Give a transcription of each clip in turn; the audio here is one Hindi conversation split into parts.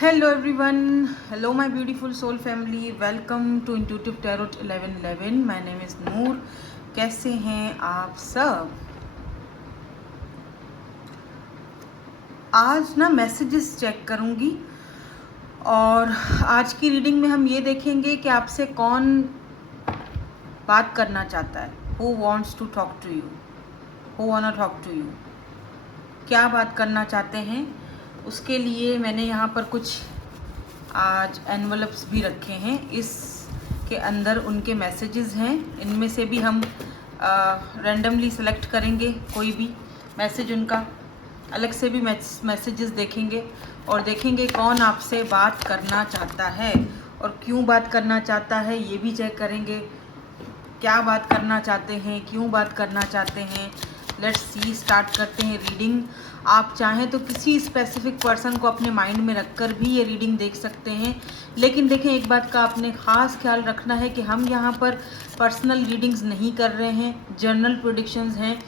Hello everyone, hello my beautiful soul family, welcome to Intuitive Tarot 1111. My name is नूर. कैसे हैं आप सब? आज ना मैसेजेस चेक करूंगी और आज की रीडिंग में हम ये देखेंगे कि आपसे कौन बात करना चाहता है. Who wants to talk to you? Who wanna talk to you? क्या बात करना चाहते हैं? उसके लिए मैंने यहाँ पर कुछ आज एनवलप्स भी रखे हैं. इसके अंदर उनके मैसेजेस हैं. इनमें से भी हम रैंडमली सेलेक्ट करेंगे कोई भी मैसेज उनका. अलग से भी मैसेजेस देखेंगे और देखेंगे कौन आपसे बात करना चाहता है और क्यों बात करना चाहता है ये भी चेक करेंगे. क्या बात करना चाहते हैं, क्यों बात करना चाहते हैं. लेट्स सी, स्टार्ट करते हैं रीडिंग. आप चाहें तो किसी स्पेसिफिक पर्सन को अपने माइंड में रखकर भी ये रीडिंग देख सकते हैं. लेकिन देखें, एक बात का आपने ख़ास ख्याल रखना है कि हम यहाँ पर पर्सनल रीडिंग्स नहीं कर रहे हैं, जनरल प्रेडिक्शंस हैं.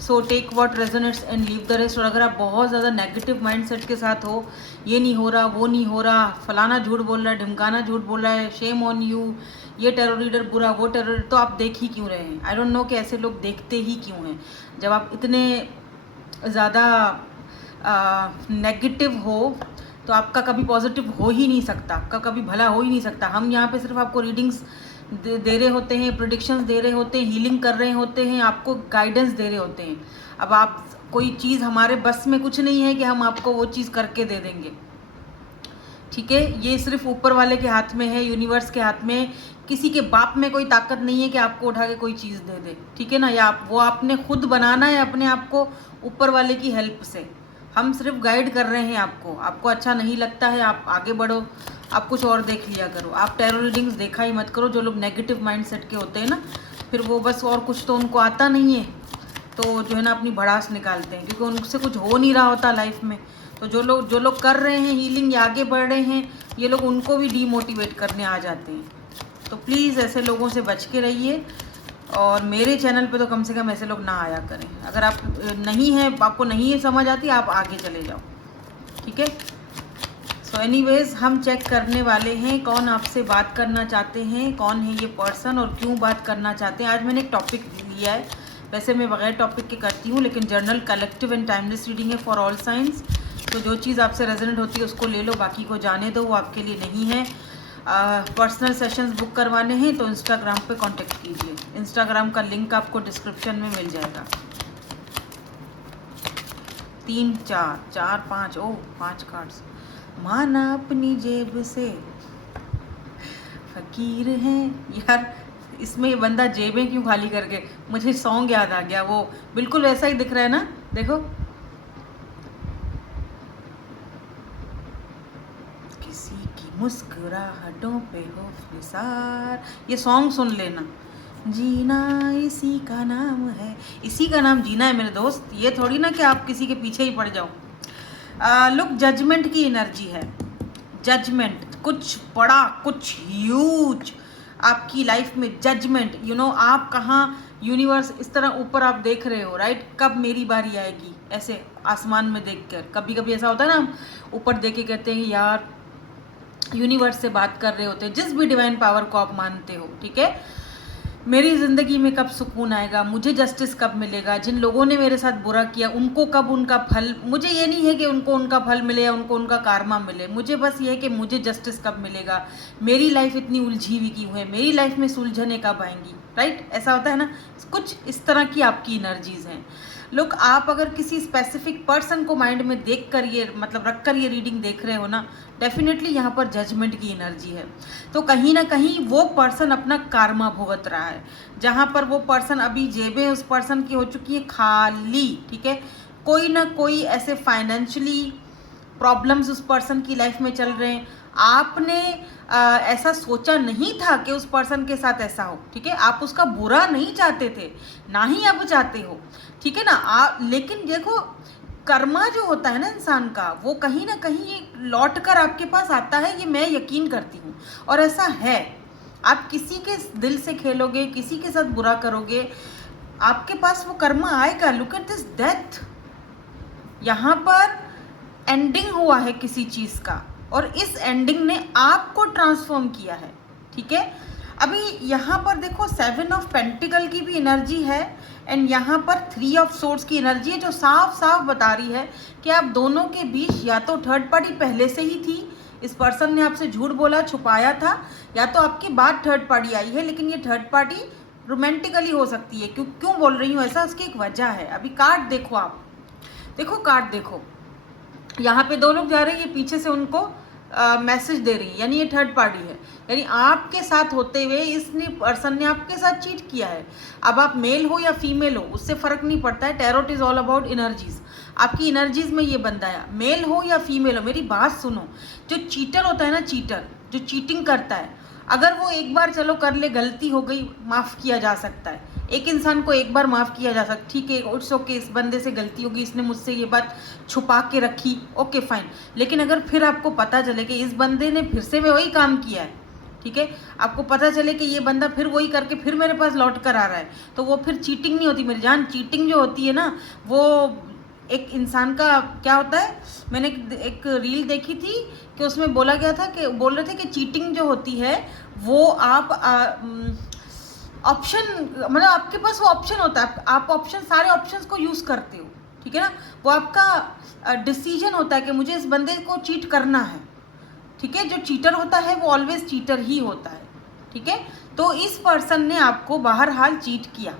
So take what resonates and leave the rest. और अगर आप बहुत ज़्यादा नेगेटिव माइंडसेट के साथ हो, ये नहीं हो रहा, वो नहीं हो रहा, फलाना झूठ बोल रहा है, ढिमकाना झूठ बोल रहा है, शेम ऑन यू, ये टेरो रीडर बुरा, वो टेरो रीडर, तो आप देख ही क्यों रहे हैं? आई डोंट नो कि ऐसे लोग देखते ही क्यों हैं. जब आप इतने ज़्यादा नेगेटिव हो तो आपका कभी पॉजिटिव हो ही नहीं सकता, आपका कभी भला हो ही नहीं सकता. हम यहाँ पे सिर्फ आपको रीडिंग्स दे रहे होते हैं, प्रेडिक्शंस दे रहे होते हैं, हीलिंग कर रहे होते हैं, आपको गाइडेंस दे रहे होते हैं. अब आप कोई चीज़, हमारे बस में कुछ नहीं है कि हम आपको वो चीज़ करके दे देंगे. ठीक है, ये सिर्फ ऊपर वाले के हाथ में है, यूनिवर्स के हाथ में. किसी के बाप में कोई ताकत नहीं है कि आपको उठा के कोई चीज़ दे दे. ठीक है ना, या वो आपने खुद बनाना है अपने आप को ऊपर वाले की हेल्प से. हम सिर्फ गाइड कर रहे हैं आपको. आपको अच्छा नहीं लगता है, आप आगे बढ़ो, आप कुछ और देख लिया करो. आप टेरो रीडिंग्स देखा ही मत करो. जो लोग नेगेटिव माइंडसेट के होते हैं ना, फिर वो बस और कुछ तो उनको आता नहीं है, तो जो है ना अपनी भड़ास निकालते हैं, क्योंकि उनसे कुछ हो नहीं रहा होता लाइफ में. तो जो लोग कर रहे हैं हीलिंग या आगे बढ़ रहे हैं, ये लोग उनको भी डीमोटिवेट करने आ जाते हैं. तो प्लीज़ ऐसे लोगों से बच के रहिए. और मेरे चैनल पे तो कम से कम ऐसे लोग ना आया करें. अगर आप नहीं हैं, आपको नहीं है समझ आती, आप आगे चले जाओ. ठीक है. सो एनीवेज, हम चेक करने वाले हैं कौन आपसे बात करना चाहते हैं, कौन है ये पर्सन और क्यों बात करना चाहते हैं. आज मैंने एक टॉपिक लिया है. वैसे मैं बगैर टॉपिक के करती हूँ, लेकिन journal collective and timeless reading है फॉर ऑल साइंस. तो जो चीज़ आपसे रेजोनेट होती है उसको ले लो, बाकी को जाने दो, वो आपके लिए नहीं है. पर्सनल सेशंस बुक करवाने हैं तो इंस्टाग्राम पे कांटेक्ट कीजिए. इंस्टाग्राम का लिंक आपको डिस्क्रिप्शन में मिल जाएगा. 3 4 4 5, ओह 5 कार्ड्स. माना अपनी जेब से फकीर हैं यार. इसमें ये बंदा जेबें क्यों खाली करके, मुझे सॉन्ग याद आ गया. वो बिल्कुल वैसा ही दिख रहा है ना, देखो. किसी की मुस्कुराहटों पे हो निसार, ये सॉन्ग सुन लेना. जीना इसी का नाम है. इसी का नाम जीना है मेरे दोस्त. ये थोड़ी ना कि आप किसी के पीछे ही पड़ जाओ. लुक, जजमेंट की एनर्जी है. जजमेंट, कुछ बड़ा, कुछ ह्यूज आपकी लाइफ में. जजमेंट, यू नो, आप कहाँ, यूनिवर्स इस तरह ऊपर आप देख रहे हो, राइट. कब मेरी बारी आएगी, ऐसे आसमान में देखकर. कभी कभी ऐसा होता है ना, हम ऊपर देख के कहते हैं यार, यूनिवर्स से बात कर रहे होते हैं, जिस भी डिवाइन पावर को आप मानते हो. ठीक है, मेरी ज़िंदगी में कब सुकून आएगा, मुझे जस्टिस कब मिलेगा, जिन लोगों ने मेरे साथ बुरा किया उनको कब उनका फल. मुझे ये नहीं है कि उनको उनका फल मिले या उनको उनका कारमा मिले. मुझे बस ये है कि मुझे जस्टिस कब मिलेगा. मेरी लाइफ इतनी उलझी हुई क्यों है, मेरी लाइफ में सुलझने कब आएंगी, राइट. ऐसा होता है ना. कुछ इस तरह की आपकी एनर्जीज हैं. लोग, आप अगर किसी स्पेसिफिक पर्सन को माइंड में देख कर ये, मतलब रख कर ये रीडिंग देख रहे हो ना, डेफिनेटली यहाँ पर जजमेंट की एनर्जी है. तो कहीं ना कहीं वो पर्सन अपना कारमा भुगत रहा है. जहाँ पर वो पर्सन, अभी जेबें उस पर्सन की हो चुकी है खाली. ठीक है, कोई ना कोई ऐसे फाइनेंशियली प्रॉब्लम्स उस पर्सन की लाइफ में चल रहे हैं. आपने ऐसा सोचा नहीं था कि उस पर्सन के साथ ऐसा हो. ठीक है, आप उसका बुरा नहीं चाहते थे, ना ही अब चाहते हो. ठीक है ना. लेकिन देखो, कर्मा जो होता है ना इंसान का, वो कहीं ना कहीं लौट कर आपके पास आता है. ये मैं यकीन करती हूँ और ऐसा है. आप किसी के दिल से खेलोगे, किसी के साथ बुरा करोगे, आपके पास वो कर्मा आएगा. Look at this death. यहाँ पर एंडिंग हुआ है किसी चीज़ का. और इस एंडिंग ने आपको ट्रांसफॉर्म किया है, ठीक है। अभी यहाँ पर देखो 7 ऑफ पेंटिकल की भी एनर्जी है एंड यहाँ पर 3 ऑफ सोर्ड्स की एनर्जी है, जो साफ साफ बता रही है कि आप दोनों के बीच या तो थर्ड पार्टी पहले से ही थी, इस पर्सन ने आपसे झूठ बोला, छुपाया था, या तो आपकी बात थर्ड पार्टी आई है, लेकिन ये थर्ड पार्टी रोमांटिकली हो सकती है। क्यों बोल रही हूँ ऐसा, उसकी एक वजह है। अभी कार्ड देखो, आप देखो कार्ड देखो, यहाँ पे 2 लोग जा रहे हैं, ये पीछे से उनको मैसेज दे रही है, यानी ये थर्ड पार्टी है, यानी आपके साथ होते हुए इसने पर्सन ने आपके साथ चीट किया है। अब आप मेल हो या फीमेल हो उससे फर्क नहीं पड़ता है, tarot is all about energies. आपकी एनर्जीज में ये बंदा है, मेल हो या फीमेल हो, मेरी बात सुनो। जो चीटर होता है ना, चीटर जो चीटिंग करता है, अगर वो एक बार चलो कर ले, गलती हो गई, माफ़ किया जा सकता है। एक इंसान को एक बार माफ़ किया जा सकता, ठीक है, इट्स ओके, इस बंदे से गलती होगी, इसने मुझसे ये बात छुपा के रखी, ओके फाइन। लेकिन अगर फिर आपको पता चले कि इस बंदे ने फिर से वही काम किया है, ठीक है, आपको पता चले कि ये बंदा फिर वही करके फिर मेरे पास लौट कर आ रहा है, तो वो फिर चीटिंग नहीं होती मेरी जान। चीटिंग जो होती है ना, वो एक इंसान का क्या होता है, मैंने एक रील देखी थी कि उसमें बोला गया था कि बोल रहे थे कि चीटिंग जो होती है वो आप ऑप्शन, मतलब आपके पास वो ऑप्शन होता है, आप ऑप्शन, सारे ऑप्शंस को यूज़ करते हो, ठीक है ना, वो आपका डिसीजन होता है कि मुझे इस बंदे को चीट करना है, ठीक है। जो चीटर होता है वो ऑलवेज चीटर ही होता है, ठीक है। तो इस पर्सन ने आपको बहरहाल चीट किया,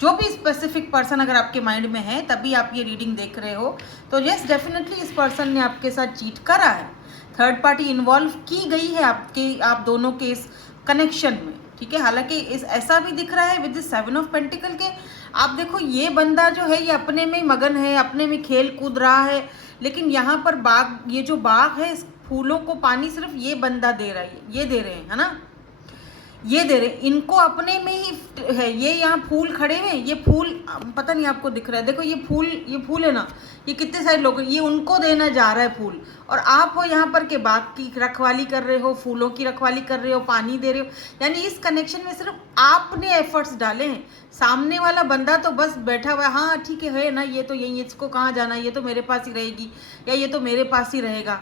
जो भी स्पेसिफिक पर्सन अगर आपके माइंड में है तभी आप ये रीडिंग देख रहे हो, तो यस डेफिनेटली इस पर्सन ने आपके साथ चीट करा है। थर्ड पार्टी इन्वॉल्व की गई है आप दोनों के इस कनेक्शन में, ठीक है। हालांकि इस ऐसा भी दिख रहा है विद 7 ऑफ पेंटिकल के, आप देखो ये बंदा जो है ये अपने में मगन है, अपने में खेल कूद रहा है, लेकिन यहाँ पर बाग, ये जो बाग है, इस फूलों को पानी सिर्फ ये बंदा दे रहा है, ये दे रहे हैं, है ना, ये दे रहे, इनको अपने में ही है। ये यहाँ फूल खड़े हुए, ये फूल पता नहीं आपको दिख रहा है, देखो ये फूल है ना, ये कितने सारे लोग, ये उनको देना जा रहा है फूल, और आप हो यहाँ पर के बाग की रखवाली कर रहे हो, फूलों की रखवाली कर रहे हो, पानी दे रहे हो, यानी इस कनेक्शन में सिर्फ आपने एफर्ट्स डाले हैं। सामने वाला बंदा तो बस बैठा हुआ है, हाँ ठीक है ना, ये तो यही, इसको कहाँ जाना, ये तो मेरे पास ही रहेगी, या ये तो मेरे पास ही रहेगा।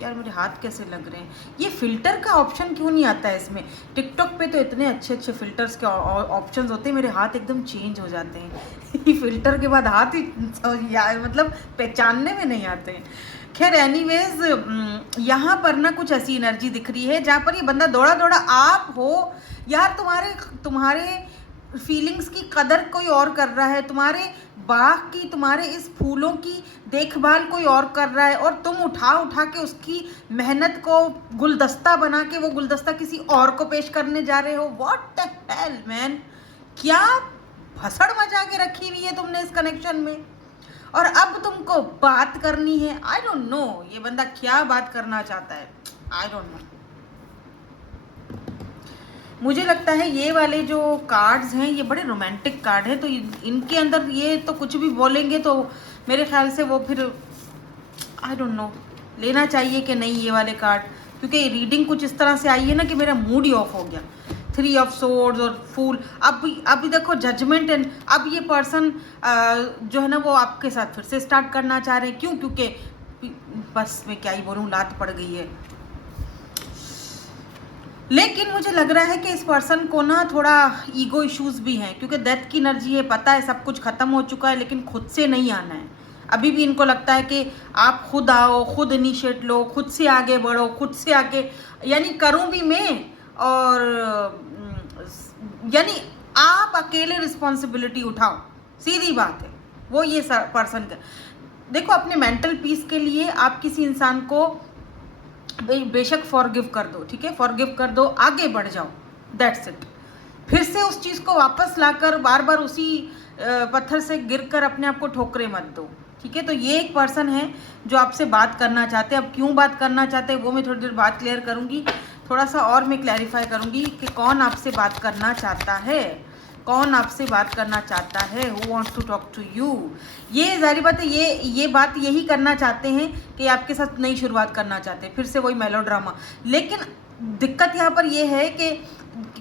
यार मेरे हाथ कैसे लग रहे हैं, ये फ़िल्टर का ऑप्शन क्यों नहीं आता है इसमें। टिकटॉक पे तो इतने अच्छे अच्छे फ़िल्टर्स के ऑप्शंस होते हैं, मेरे हाथ एकदम चेंज हो जाते हैं फ़िल्टर के बाद हाथ ही मतलब पहचानने में नहीं आते हैं। खैर एनीवेज, यहाँ पर ना कुछ ऐसी एनर्जी दिख रही है जहाँ पर ये बंदा दौड़ा दौड़ा, आप हो यार, तुम्हारे फीलिंग्स की कदर कोई और कर रहा है, तुम्हारे बाग की, तुम्हारे इस फूलों की देखभाल कोई और कर रहा है, और तुम उठा के उसकी मेहनत को गुलदस्ता बना के वो गुलदस्ता किसी और को पेश करने जा रहे हो। व्हाट द हेल मैन, क्या भसड़ मचा के रखी हुई है तुमने इस कनेक्शन में, और अब तुमको बात करनी है। आई डोंट नो ये बंदा क्या बात करना चाहता है, आई डोंट नो। मुझे लगता है ये वाले जो कार्ड्स हैं ये बड़े रोमांटिक कार्ड हैं, तो इनके अंदर ये तो कुछ भी बोलेंगे तो मेरे ख्याल से वो फिर आई डोंट नो लेना चाहिए कि नहीं ये वाले कार्ड, क्योंकि रीडिंग कुछ इस तरह से आई है ना कि मेरा मूड ही ऑफ हो गया। 3 ऑफ सोर्ड्स और फूल, अब देखो जजमेंट एंड अब ये पर्सन जो है ना वो आपके साथ फिर से स्टार्ट करना चाह रहे हैं। क्यों? क्योंकि बस मैं क्या ही बोलूँ, लात पड़ गई है। लेकिन मुझे लग रहा है कि इस पर्सन को ना थोड़ा ईगो इश्यूज भी हैं, क्योंकि डेथ की एनर्जी है, पता है सब कुछ खत्म हो चुका है, लेकिन खुद से नहीं आना है। अभी भी इनको लगता है कि आप खुद आओ, खुद इनिशिएट लो, खुद से आगे बढ़ो, खुद से आगे, यानी करूं भी मैं, और यानी आप अकेले रिस्पॉन्सिबिलिटी उठाओ, सीधी बात है वो ये पर्सन का। देखो अपने मेंटल पीस के लिए आप किसी इंसान को बेशक फॉरगिव कर दो, ठीक है, फॉरगिव कर दो, आगे बढ़ जाओ, दैट्स इट। फिर से उस चीज़ को वापस लाकर बार बार उसी पत्थर से गिरकर अपने आप को ठोकरे मत दो, ठीक है। तो ये एक पर्सन है जो आपसे बात करना चाहते हैं। अब क्यों बात करना चाहते हैं वो मैं थोड़ी देर बाद क्लियर करूँगी, थोड़ा सा और मैं क्लैरिफाई करूँगी कि कौन आपसे बात करना चाहता है, कौन आपसे बात करना चाहता है, who wants to talk to you. ये जाहिर बात है ये बात यही करना चाहते हैं कि आपके साथ नई शुरुआत करना चाहते हैं, फिर से वही मेलोड्रामा। लेकिन दिक्कत यहाँ पर ये है कि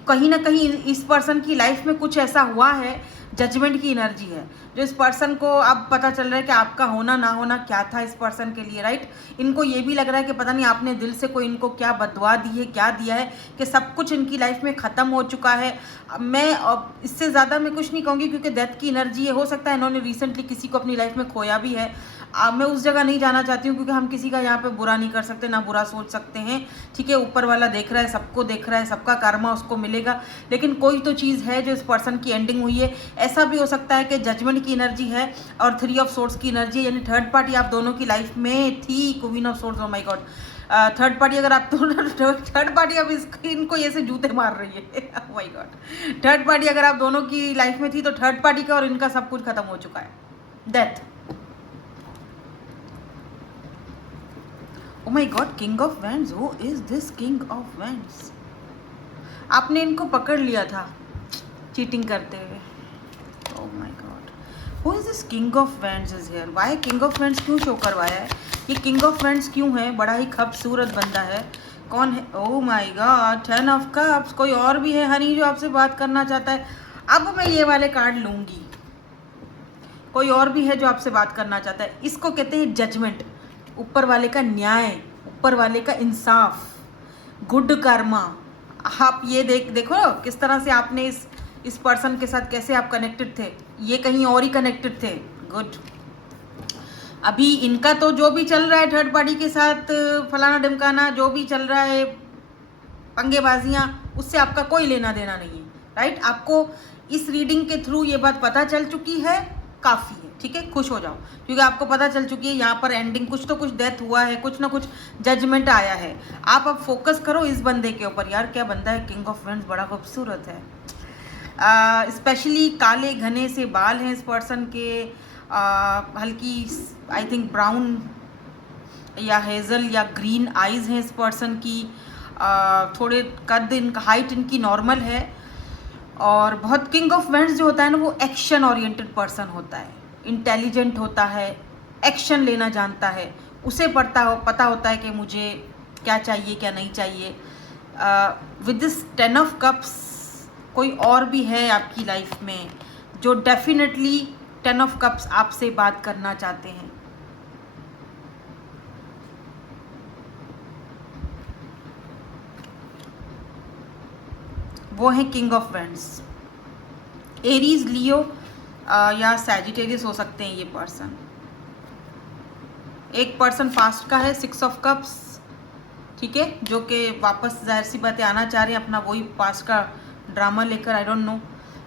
कहीं ना कहीं इस पर्सन की लाइफ में कुछ ऐसा हुआ है जजमेंट की एनर्जी है, जो इस पर्सन को अब पता चल रहा है कि आपका होना ना होना क्या था इस पर्सन के लिए, राइट। इनको ये भी लग रहा है कि पता नहीं आपने दिल से कोई इनको क्या बददुआ दी है, क्या दिया है कि सब कुछ इनकी लाइफ में ख़त्म हो चुका है। मैं इससे ज़्यादा मैं कुछ नहीं कहूँगी, क्योंकि डेथ की एनर्जी है। हो सकता है इन्होंने रिसेंटली किसी को अपनी लाइफ में खोया भी है। मैं उस जगह नहीं जाना चाहती हूँ, क्योंकि हम किसी का यहाँ पे बुरा नहीं कर सकते, ना बुरा सोच सकते हैं, ठीक है। ऊपर वाला देख रहा है, सबको देख रहा है, सबका कर्मा उसको मिलेगा। लेकिन कोई तो चीज़ है जो इस पर्सन की एंडिंग हुई है। ऐसा भी हो सकता है कि जजमेंट की एनर्जी है और 3 ऑफ सोर्ड्स की एनर्जी है, यानी थर्ड पार्टी आप दोनों की लाइफ में थी। Queen of swords, oh my God. Third party अगर आप थर्ड पार्टी अब इनको ऐसे जूते मार रही है, oh my God। Third party अगर आप दोनों की लाइफ में थी तो थर्ड पार्टी का और इनका सब कुछ खत्म हो चुका है। Death, oh my God, king of wands. Who is this king of wands? आपने इनको पकड़ लिया था चीटिंग करते हुए। oh my God, who is this king of wands is here? why king of wands क्यों शो करवाया है? ये king of wands क्यों है? बड़ा ही खूबसूरत बंदा है। कौन है? oh my God, 10 of cups। कोई और भी है हनी जो आपसे बात करना चाहता है? अब मैं ये वाले कार्ड लूंगी। कोई और भी है जो आपसे बात करना चाहता है। इसको कहते हैं जजमेंट, ऊपर वाले का न्याय, ऊपर वाले का इंसाफ, गुड कर्मा। आप ये देखो किस तरह से आपने इस पर्सन के साथ कैसे आप कनेक्टेड थे। ये कहीं और ही कनेक्टेड थे। गुड। अभी इनका तो जो भी चल रहा है थर्ड पार्टी के साथ, फलाना ढिमकाना जो भी चल रहा है, पंगेबाजियां, उससे आपका कोई लेना देना नहीं है, राइट। आपको इस रीडिंग के थ्रू ये बात पता चल चुकी है, काफ़ी है, ठीक है। खुश हो जाओ, क्योंकि आपको पता चल चुकी है यहाँ पर एंडिंग, कुछ तो कुछ डेथ हुआ है, कुछ ना कुछ जजमेंट आया है। आप अब फोकस करो इस बंदे के ऊपर। यार क्या बंदा है, किंग ऑफ वैंड्स, बड़ा खूबसूरत है। स्पेशली काले घने से बाल हैं इस पर्सन के, हल्की आई थिंक ब्राउन या हेज़ल या ग्रीन आइज़ हैं इस पर्सन की। थोड़े कद, इनका हाइट इनकी नॉर्मल है। और बहुत किंग ऑफ वैंड्स जो होता है ना, वो एक्शन ओरिएंटेड पर्सन होता है, इंटेलिजेंट होता है, एक्शन लेना जानता है। उसे पता होता है कि मुझे क्या चाहिए क्या नहीं चाहिए। विद दिस 10 ऑफ कप्स, कोई और भी है आपकी लाइफ में जो डेफिनेटली 10 ऑफ कप्स आपसे बात करना चाहते हैं। वो है किंग ऑफ वैंड्स। एरीज, लियो या सैजिटेरियस हो सकते हैं ये पर्सन। एक पर्सन पास्ट का है, 6 ऑफ कप्स, ठीक है, जो कि वापस जाहिर सी बातें आना चाह रहे हैं अपना वही पास्ट का ड्रामा लेकर, आई डोंट नो,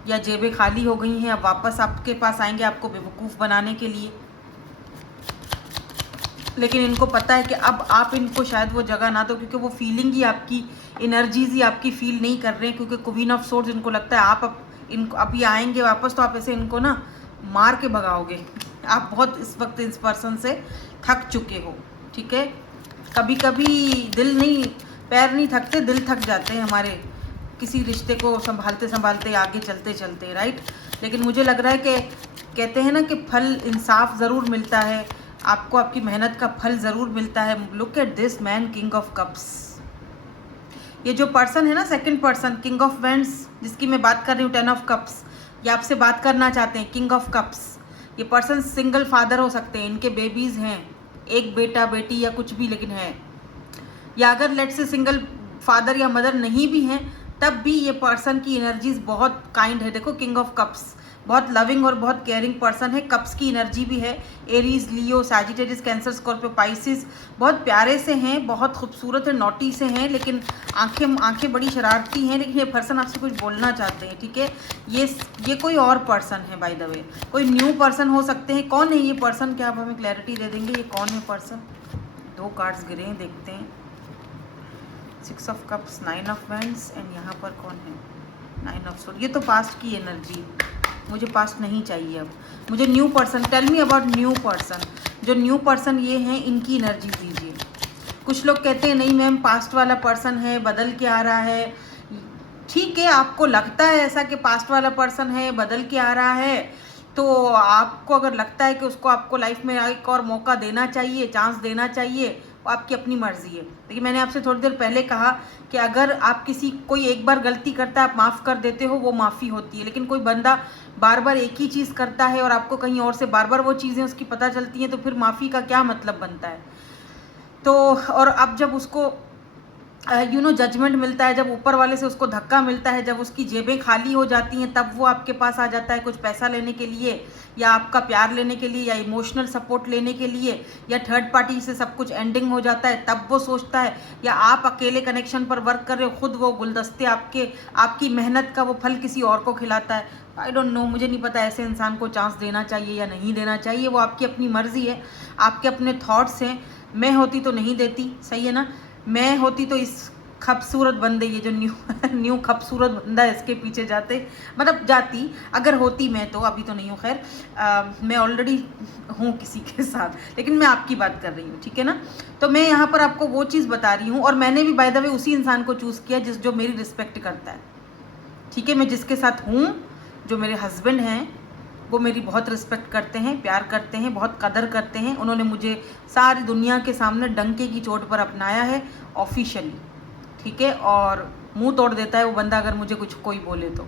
या जेबें खाली हो गई हैं, अब वापस आपके पास आएंगे आपको बेवकूफ़ बनाने के लिए। लेकिन इनको पता है कि अब आप इनको शायद वो जगह ना दो, क्योंकि वो फीलिंग ही आपकी, एनर्जीज ही आपकी फील नहीं कर रहे हैं। क्योंकि क्वीन ऑफ सोर्ड्स, इनको लगता है आप अब इनको अभी आएंगे वापस तो आप ऐसे इनको ना मार के भगाओगे। आप बहुत इस वक्त इस पर्सन से थक चुके हो, ठीक है। कभी कभी दिल नहीं, पैर नहीं थकते, दिल थक जाते हैं हमारे किसी रिश्ते को संभालते संभालते, आगे चलते चलते, राइट। लेकिन मुझे लग रहा है कि कहते हैं ना कि फल इंसाफ ज़रूर मिलता है आपको, आपकी मेहनत का फल ज़रूर मिलता है। Look at this man, king of cups. ये जो पर्सन है ना, second person, king of wands, जिसकी मैं बात कर रही हूँ, 10 ऑफ कप्स, ये आपसे बात करना चाहते हैं, किंग ऑफ कप्स। ये पर्सन सिंगल फादर हो सकते हैं, इनके बेबीज़ हैं, एक बेटा बेटी या कुछ भी, लेकिन है। या अगर लेट से सिंगल फादर या मदर नहीं भी हैं, तब भी ये पर्सन की एनर्जीज बहुत काइंड है। देखो किंग ऑफ कप्स, बहुत लविंग और बहुत केयरिंग पर्सन है। कप्स की एनर्जी भी है। एरीज, लियो, सैजिटेरियस, कैंसर, स्कॉर्पियो, पाइसिस, बहुत प्यारे से हैं, बहुत खूबसूरत है, नोटी से हैं, लेकिन आंखें बड़ी शरारती हैं। लेकिन ये पर्सन आपसे कुछ बोलना चाहते हैं, ठीक है। ये कोई और पर्सन है, बाय द वे, कोई न्यू पर्सन हो सकते हैं। कौन है ये पर्सन, क्या आप हमें क्लैरिटी दे देंगे, ये कौन है पर्सन? 2 कार्ड्स गिरे हैं, देखते हैं। 6 of cups, 9 of wands, and यहाँ पर कौन है, 9 ऑफ सोर्ड। ये तो पास्ट की एनर्जी, मुझे पास्ट नहीं चाहिए अब, मुझे new person. Tell me about new person. जो न्यू पर्सन ये हैं, इनकी एनर्जी दीजिए। कुछ लोग कहते हैं नहीं मैम, पास्ट वाला पर्सन है, बदल के आ रहा है। ठीक है, आपको लगता है ऐसा कि पास्ट वाला पर्सन है, बदल के आ रहा है, तो आपको अगर लगता है कि उसको आपको लाइफ में एक और मौका देना चाहिए, चांस देना चाहिए, वो आपकी अपनी मर्जी है। देखिए मैंने आपसे थोड़ी देर पहले कहा कि अगर आप कोई एक बार गलती करता है आप माफ़ कर देते हो, वो माफ़ी होती है। लेकिन कोई बंदा बार बार एक ही चीज़ करता है और आपको कहीं और से बार बार वो चीज़ें उसकी पता चलती हैं, तो फिर माफ़ी का क्या मतलब बनता है। तो और अब जब उसको जजमेंट मिलता है, जब ऊपर वाले से उसको धक्का मिलता है, जब उसकी जेबें खाली हो जाती हैं, तब वो आपके पास आ जाता है कुछ पैसा लेने के लिए, या आपका प्यार लेने के लिए, या इमोशनल सपोर्ट लेने के लिए, या थर्ड पार्टी से सब कुछ एंडिंग हो जाता है तब वो सोचता है, या आप अकेले कनेक्शन पर वर्क कर रहे हो, खुद वो गुलदस्ते आपकी मेहनत का वो फल किसी और को खिलाता है। आई डोंट नो, मुझे नहीं पता ऐसे इंसान को चांस देना चाहिए या नहीं देना चाहिए, वो आपकी अपनी मर्जी है, आपके अपने थॉट्स हैं। मैं होती तो नहीं देती, सही है ना। मैं होती तो इस खूबसूरत बंदे, ये जो न्यू खूबसूरत बंदा है, इसके पीछे जाती अगर होती मैं, तो अभी तो नहीं हूँ खैर, मैं ऑलरेडी हूँ किसी के साथ, लेकिन मैं आपकी बात कर रही हूँ, ठीक है ना। तो मैं यहाँ पर आपको वो चीज़ बता रही हूँ, और मैंने भी बाय द वे उसी इंसान को चूज़ किया जो मेरी रिस्पेक्ट करता है, ठीक है। मैं जिसके साथ हूँ, जो मेरे हस्बैंड हैं, वो मेरी बहुत रिस्पेक्ट करते हैं, प्यार करते हैं, बहुत कदर करते हैं। उन्होंने मुझे सारी दुनिया के सामने डंके की चोट पर अपनाया है ऑफिशियली, ठीक है। और मुंह तोड़ देता है वो बंदा अगर मुझे कोई बोले तो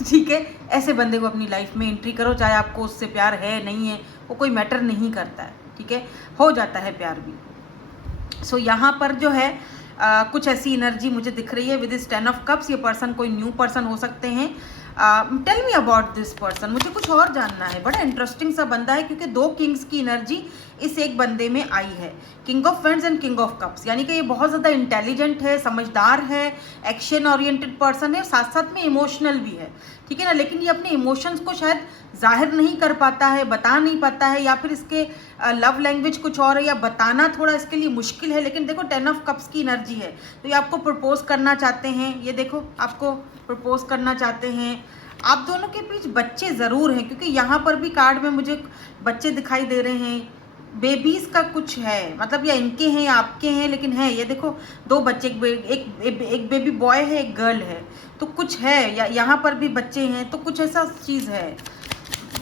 ठीक है। ऐसे बंदे को अपनी लाइफ में एंट्री करो, चाहे आपको उससे प्यार है नहीं है, वो कोई मैटर नहीं करता है, ठीक है। हो जाता है प्यार भी। सो यहाँ पर जो है कुछ ऐसी एनर्जी मुझे दिख रही है विद दिस 10 ऑफ कप्स। ये पर्सन कोई न्यू पर्सन हो सकते हैं। Tell me about this person, मुझे कुछ और जानना है। बड़ा इंटरेस्टिंग सा बंदा है, क्योंकि 2 किंग्स की एनर्जी इस एक बंदे में आई है, king of friends and king of cups. यानी कि ये बहुत ज़्यादा इंटेलिजेंट है, समझदार है, एक्शन ओरिएंटेड पर्सन है, साथ साथ में इमोशनल भी है, ठीक है ना। लेकिन ये अपने इमोशंस को शायद जाहिर नहीं कर पाता है, बता नहीं पाता है, या फिर इसके लव लैंग्वेज कुछ और है, या बताना थोड़ा इसके लिए मुश्किल है। लेकिन देखो 10 ऑफ कप्स की एनर्जी है, तो ये आपको प्रपोज करना चाहते हैं। ये देखो आपको प्रपोज करना चाहते हैं। आप दोनों के बीच बच्चे ज़रूर हैं, क्योंकि यहाँ पर भी कार्ड में मुझे बच्चे दिखाई दे रहे हैं। बेबीज़ का कुछ है, मतलब या इनके हैं या आपके हैं, लेकिन है। ये देखो 2 बच्चे, एक बेबी बॉय है, एक गर्ल है, तो कुछ है, या यहाँ पर भी बच्चे हैं, तो कुछ ऐसा चीज़ है।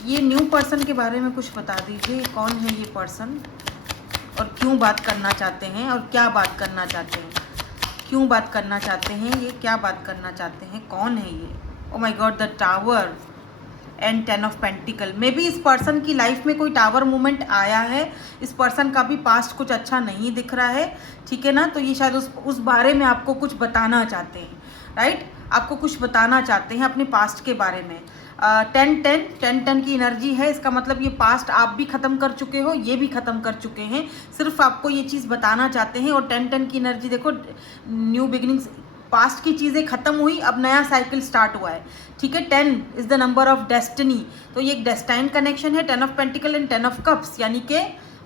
ये न्यू पर्सन के बारे में कुछ बता दीजिए, कौन है ये पर्सन, और क्यों बात करना चाहते हैं, और क्या बात करना चाहते हैं, क्यों बात करना चाहते हैं, ये क्या बात करना चाहते हैं, कौन है ये। Oh my God, the tower and 10 of pentacle. May be इस पर्सन की लाइफ में कोई टावर मूवमेंट आया है। इस पर्सन का भी पास्ट कुछ अच्छा नहीं दिख रहा है, ठीक है ना। तो ये शायद उस बारे में आपको कुछ बताना चाहते हैं, राइट। आपको कुछ बताना चाहते हैं अपने पास्ट के बारे में। 10-10 की एनर्जी है, इसका मतलब ये पास्ट आप भी ख़त्म कर चुके हो, ये भी ख़त्म कर चुके हैं, सिर्फ आपको ये चीज़ बताना चाहते हैं। और 10-10 की एनर्जी देखो, न्यू बिगिनिंग्स, पास्ट की चीज़ें ख़त्म हुई, अब नया साइकिल स्टार्ट हुआ है, ठीक है। 10 is the number of destiny, तो ये एक डेस्टाइन कनेक्शन है, 10 of pentacle and 10 of cups, यानी कि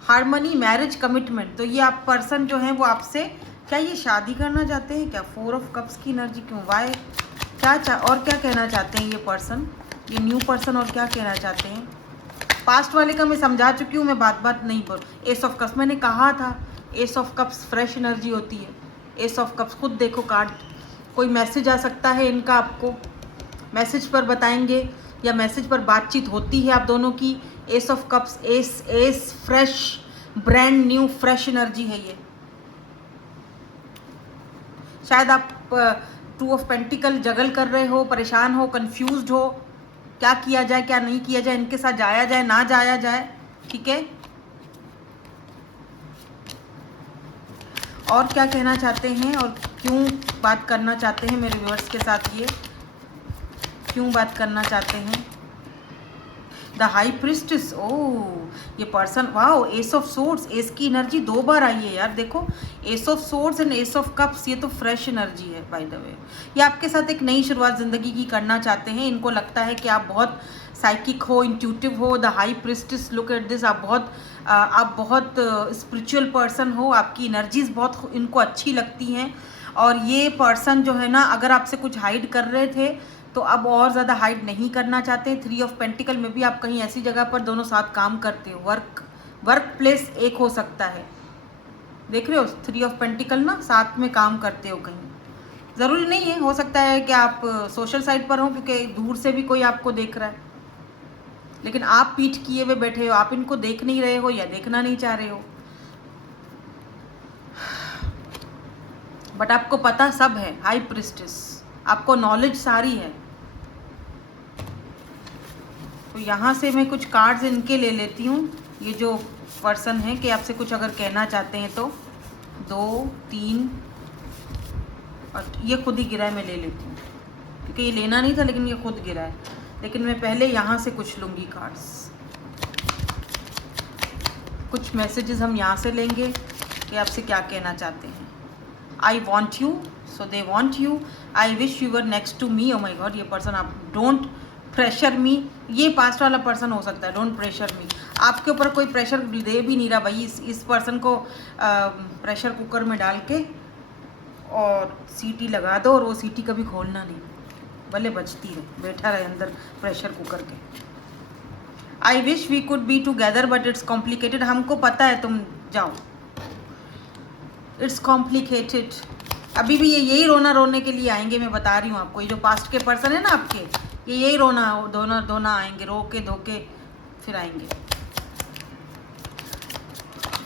हार्मनी, मैरिज, कमिटमेंट। तो ये आप पर्सन जो है वो आपसे, क्या ये शादी करना चाहते हैं क्या। 4 ऑफ कप्स की एनर्जी क्यों, वाई, और क्या कहना चाहते हैं ये पर्सन, ये न्यू पर्सन, और क्या कहना चाहते हैं। पास्ट वाले का मैं समझा चुकी हूँ, मैं बात नहीं बोल। एस ऑफ कप्स मैंने कहा था, S of cups fresh energy होती है। एस ऑफ कप्स खुद देखो कार्ड, कोई मैसेज आ सकता है इनका, आपको मैसेज पर बताएंगे, या मैसेज पर बातचीत होती है आप दोनों की। S of cups, S fresh, brand new, fresh energy है ये। शायद आप 2 ऑफ पेंटिकल जगल कर रहे हो, परेशान हो, कंफ्यूज्ड हो, क्या किया जाए क्या नहीं किया जाए, इनके साथ जाया जाए ना जाया जाए, ठीक है। और क्या कहना चाहते हैं, और क्यों बात करना चाहते हैं मेरे व्यूअर्स के साथ, ये क्यों बात करना चाहते हैं। द हाई प्रिस्टेस, ओह ये person, wow, S of swords, S की एनर्जी 2 बार आई है यार। देखो S of swords and S of cups, ये तो फ्रेश एनर्जी है बाय द वे। ये आपके साथ एक नई शुरुआत ज़िंदगी की करना चाहते हैं। इनको लगता है कि आप बहुत साइकिक हो, इंट्यूटिव हो। The high priestess, look at this, आप बहुत स्पिरिचुअल पर्सन हो, आपकी एनर्जीज बहुत इनको अच्छी लगती हैं। और ये पर्सन जो है ना, अगर आपसे कुछ हाइड कर रहे थे तो अब और ज़्यादा हाइड नहीं करना चाहते। 3 ऑफ पेंटिकल में भी आप कहीं ऐसी जगह पर दोनों साथ काम करते हो, वर्क प्लेस एक हो सकता है, देख रहे हो। 3 ऑफ पेंटिकल ना, साथ में काम करते हो कहीं, ज़रूरी नहीं है, हो सकता है कि आप सोशल साइट पर हो, क्योंकि दूर से भी कोई आपको देख रहा है, लेकिन आप पीठ किए हुए बैठे हो, आप इनको देख नहीं रहे हो या देखना नहीं चाह रहे हो। बट आपको पता सब है, हाई प्रिस्टेस, आपको नॉलेज सारी है। तो यहाँ से मैं कुछ कार्ड्स इनके ले लेती हूँ, ये जो पर्सन है कि आपसे कुछ अगर कहना चाहते हैं तो 2 3 और ये खुद ही गिरा है, मैं ले लेती हूँ क्योंकि ये लेना नहीं था लेकिन ये खुद गिरा है। लेकिन मैं पहले यहाँ से कुछ लूँगी कार्ड्स, कुछ मैसेजेस हम यहाँ से लेंगे कि आपसे क्या कहना चाहते हैं। I want you, so they want you. I wish you were next to me. Oh my god, ये पर्सन, आप डोंट प्रेशर मी, ये पास्ट वाला पर्सन हो सकता है। डोंट प्रेशर मी, आपके ऊपर कोई प्रेशर दे भी नहीं रहा भाई। इस पर्सन को प्रेशर कुकर में डाल के और सीटी लगा दो और वो सीटी कभी खोलना नहीं, भले बचती रहे, बैठा रहे अंदर प्रेशर कुकर के। I wish we could be together but it's complicated. हमको पता है, तुम जाओ, इट्स कॉम्प्लिकेटेड। अभी भी ये यही रोने के लिए आएंगे, मैं बता रही हूँ आपको। ये जो पास्ट के पर्सन है ना आपके, ये यही धोना आएंगे, रो के धो के फिर आएंगे।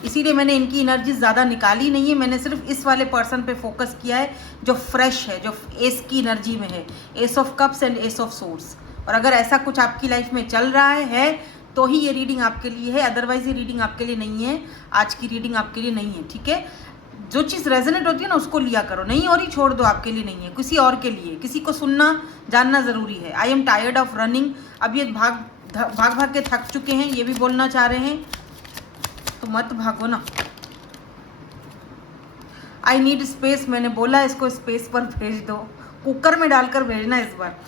इसीलिए मैंने इनकी एनर्जी ज़्यादा निकाली नहीं है, मैंने सिर्फ इस वाले पर्सन पे फोकस किया है जो फ्रेश है, जो एस की एनर्जी में है, S of cups and S of source. और अगर ऐसा कुछ आपकी लाइफ में चल रहा है तो ही ये रीडिंग आपके लिए है, अदरवाइज ये रीडिंग आपके लिए नहीं है। आज की रीडिंग आपके लिए नहीं है, ठीक है। जो चीज़ रेजोनेट होती है ना उसको लिया करो, नहीं और ही छोड़ दो, आपके लिए नहीं है, किसी और के लिए। किसी को सुनना जानना ज़रूरी है। I am tired of running, अब ये भाग के थक चुके हैं, ये भी बोलना चाह रहे हैं, तो मत भागो ना। आई नीड स्पेस, मैंने बोला इसको स्पेस पर भेज दो, कुकर में डालकर भेजना इस बार।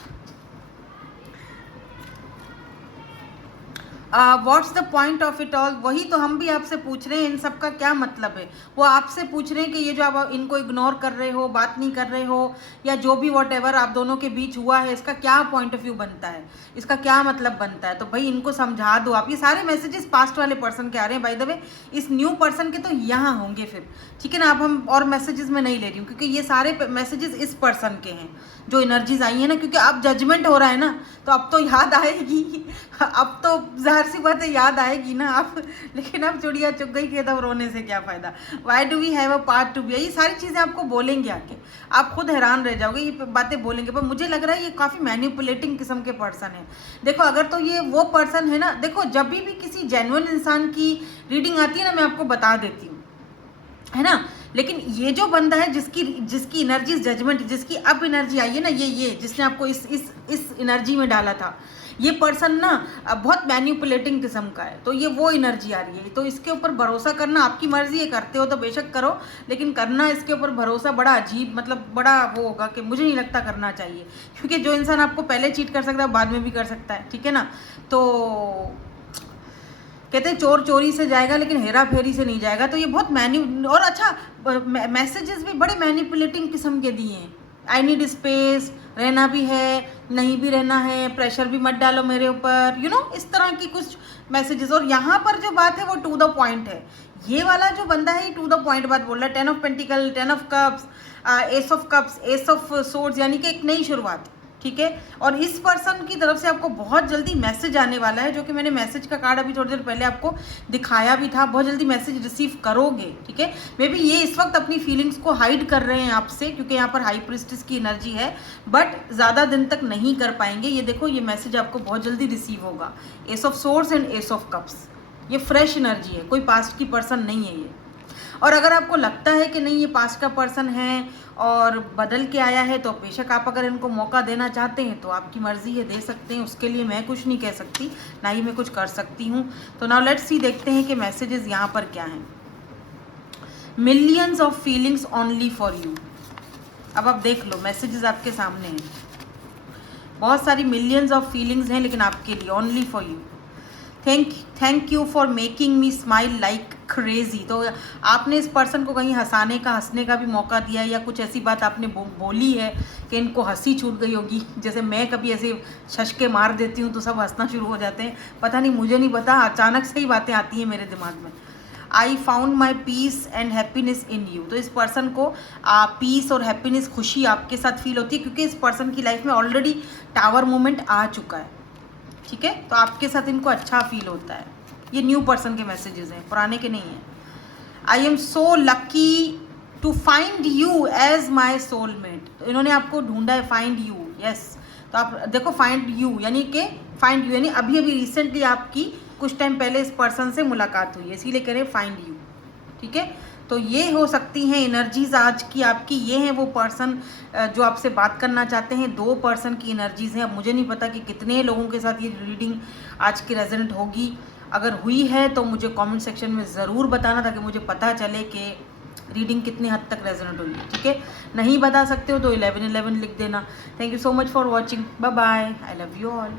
What's the point of it all, वही तो हम भी आपसे पूछ रहे हैं, इन सब का क्या मतलब है। वो आपसे पूछ रहे हैं कि ये जो आप इनको इग्नोर कर रहे हो, बात नहीं कर रहे हो, या जो भी वॉट एवर आप दोनों के बीच हुआ है, इसका क्या पॉइंट ऑफ व्यू बनता है, इसका क्या मतलब बनता है। तो भाई इनको समझा दो आप। ये सारे मैसेजेस पास्ट वाले पर्सन के आ रहे हैं, बाय द वे इस न्यू पर्सन के तो यहाँ होंगे फिर, ठीक है ना। अब हम और मैसेजेस में नहीं ले रही हूँ क्योंकि ये सारे मैसेजेस इस पर्सन के हैं जो एनर्जीज आई है ना, क्योंकि अब जजमेंट हो रहा है ना, तो अब तो याद आएगी, अब तो जाहिर सी बात है याद आएगी ना आप। लेकिन अब चुड़िया चुग गई कि तब रोने से क्या फ़ायदा। Why do we have a part to be, ये सारी चीज़ें आपको बोलेंगे आके, आप खुद हैरान रह जाओगे, ये बातें बोलेंगे। पर मुझे लग रहा है ये काफ़ी मैनिपुलेटिंग किस्म के पर्सन है। देखो अगर तो ये वो पर्सन है ना, देखो जब भी किसी जेन्युइन इंसान की रीडिंग आती है ना, मैं आपको बता देती हूँ, है ना। लेकिन ये जो बंदा है जिसकी एनर्जी जजमेंट, जिसकी अब एनर्जी आई है ना, ये जिसने आपको इस एनर्जी में डाला था, ये पर्सन ना बहुत मैनिपुलेटिंग किस्म का है। तो ये वो एनर्जी आ रही है, तो इसके ऊपर भरोसा करना आपकी मर्जी है, करते हो तो बेशक करो, लेकिन करना इसके ऊपर भरोसा बड़ा अजीब, मतलब बड़ा वो होगा कि मुझे नहीं लगता करना चाहिए। क्योंकि जो इंसान आपको पहले चीट कर सकता है बाद में भी कर सकता है, ठीक है ना। तो कहते हैं चोर चोरी से जाएगा लेकिन हेरा फेरी से नहीं जाएगा। तो ये बहुत और अच्छा मैसेजेस भी बड़े मैनिपुलेटिंग किस्म के दिए हैं। आई नीड स्पेस, रहना भी है, नहीं भी रहना है, प्रेशर भी मत डालो मेरे ऊपर, यू नो, इस तरह की कुछ मैसेजेस। और यहाँ पर जो बात है वो टू द पॉइंट है। ये वाला जो बंदा है ये टू द पॉइंट बात बोल रहा है। 10 of pentacle, 10 of cups, S of cups, S of swords, यानी कि एक नई शुरुआत, ठीक है। और इस पर्सन की तरफ से आपको बहुत जल्दी मैसेज आने वाला है, जो कि मैंने मैसेज का कार्ड अभी थोड़ी देर पहले आपको दिखाया भी था। बहुत जल्दी मैसेज रिसीव करोगे, ठीक है। मे बी ये इस वक्त अपनी फीलिंग्स को हाइड कर रहे हैं आपसे, क्योंकि यहाँ पर हाई प्रिस्टेस की एनर्जी है, बट ज़्यादा दिन तक नहीं कर पाएंगे। ये देखो, ये मैसेज आपको बहुत जल्दी रिसीव होगा। S of swords and S of cups, ये फ्रेश एनर्जी है, कोई पास्ट की पर्सन नहीं है ये। और अगर आपको लगता है कि नहीं ये पास्ट का पर्सन है और बदल के आया है, तो बेशक आप अगर इनको मौका देना चाहते हैं तो आपकी मर्जी है, दे सकते हैं। उसके लिए मैं कुछ नहीं कह सकती, ना ही मैं कुछ कर सकती हूँ। तो नाउ लेट्स सी, देखते हैं कि मैसेजेस यहाँ पर क्या हैं। Millions of feelings only for you. अब आप देख लो, मैसेजेस आपके सामने हैं, बहुत सारी मिलियंस ऑफ फीलिंग्स हैं, लेकिन आपके लिए, only for you. Thank you for making me smile like crazy. तो आपने इस पर्सन को कहीं हंसाने का, हंसने का भी मौका दिया, या कुछ ऐसी बात आपने बोली है कि इनको हंसी छूट गई होगी। जैसे मैं कभी ऐसे शशके मार देती हूँ तो सब हंसना शुरू हो जाते हैं, पता नहीं, मुझे नहीं पता, अचानक से ही बातें आती हैं मेरे दिमाग में। I found my peace and happiness in you. तो इस पर्सन को पीस और हैप्पीनेस, खुशी आपके साथ फील होती है, क्योंकि इस पर्सन की लाइफ में ऑलरेडी टावर मोमेंट आ चुका है, ठीक है। तो आपके साथ इनको अच्छा फील होता है। ये न्यू पर्सन के मैसेजेस हैं, पुराने के नहीं हैं। I am so lucky to find you as my soulmate. तो इन्होंने आपको ढूंढा है, फाइंड यू, यस। तो आप देखो फाइंड यू यानी कि फाइंड यू यानी अभी अभी रिसेंटली आपकी कुछ टाइम पहले इस पर्सन से मुलाकात हुई है, इसीलिए कह रहे हैं फाइंड यू। ठीक है, तो ये हो सकती हैं एनर्जीज आज की आपकी। ये हैं वो पर्सन जो आपसे बात करना चाहते हैं। 2 पर्सन की एनर्जीज हैं। अब मुझे नहीं पता कि कितने लोगों के साथ ये रीडिंग आज की रेजोनेट होगी। अगर हुई है तो मुझे कमेंट सेक्शन में ज़रूर बताना, ताकि मुझे पता चले कि रीडिंग कितने हद तक रेजोनेट हुई है। ठीक है, नहीं बता सकते हो तो 1111 लिख देना। Thank you so much for watching, bye bye, I love you all.